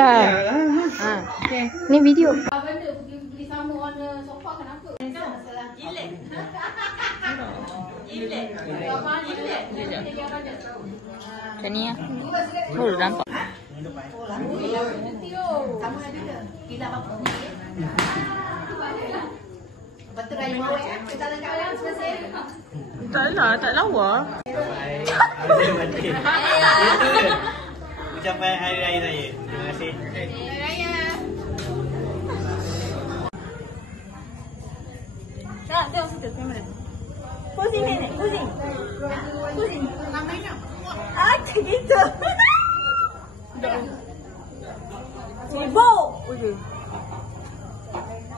Okay. Ni video. Benda pergi sama on sofa kenapa? Gilek. Gilek. Macam ni lah. Baru nampak. Sama ada ke? Gila apa? Betul raya mawai kan? Kita nak kawan sebesar. Tak lah, tak lawa. Ucapan Hari Raya Raya. Terima kasih. Raya. Tak, tengok situ kamera. Pusing nenek, pusing. Pusing. Namanya. Macam gitu. Sibuk.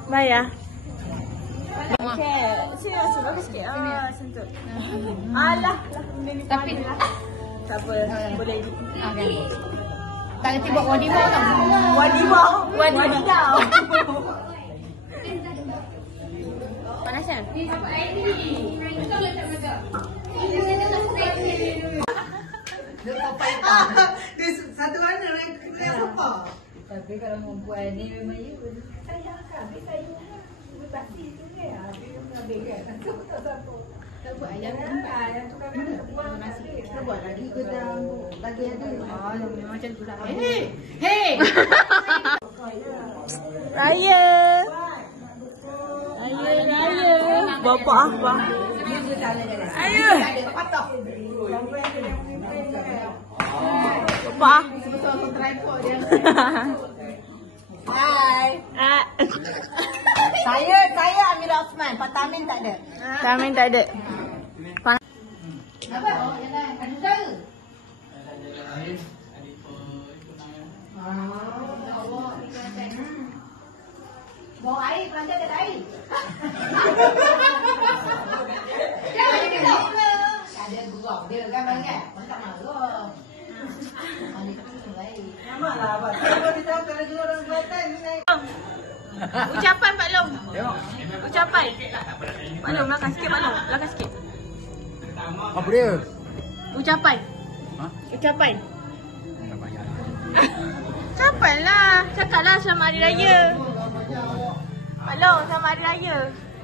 Maya. Okay. Serius, bagus sikit. Sentuh. Alah. Tapi Tak apa, boleh edit. tak kerti buat wadimau tau. Wadimau. Wadidau. Panas kan? Dia satu mana yang sofa. Tapi kalau mau buat ni memang you saya akan habis saya pasti tu dia habis habis kan. Tak buat ayam yang tukar mana buang nasi. Kita buat lagi ke dah lagi ada. Oh, memang macam tu lah. Hey. Raya. Raya. Bapak apa? Ayo. Bapak. Sebesar tripod dia. Hai. Saya Amira Osman, Pak Tamin tak ada. Tamin tak ada. Apa? Oh, yalah, kan saudara. Bawa air, pelancar tak ada air. Jangan dia kena. Ada gurau dia kan bang kan? Bang tak marah. Ada tu lain. Namalah abang. Kalau dia tahu kalau dia orang Kelantan ni naik. Ucapan Pak Long. Ucapan. Pak Long, belakang sikit Pak Long. Belakang sikit. Apa dia? Ucapan. Ha? Ucapan. Ucapan lah. Cakap lah selamat Hari Raya. Pak Long, selamat Hari Raya.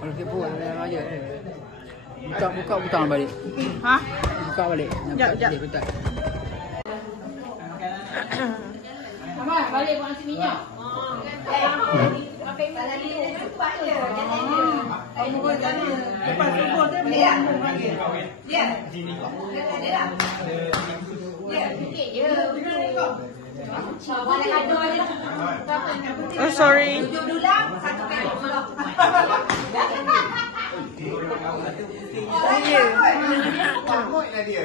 Kalau kita buat Hari Raya. Buka butang balik. Ha? Buka balik. Sekejap. Betul. Mama, balik buat nasi minyak. Pakai minyak ni cepat je. Jangan dia. Air muka tadi. Lepas subuh dia Dia. panggil. Dia. Dia dah. Dia sikit je. Balik ada je lah. Oh, sorry. 7 dulang, 1 kali pulau. Raya. Dia.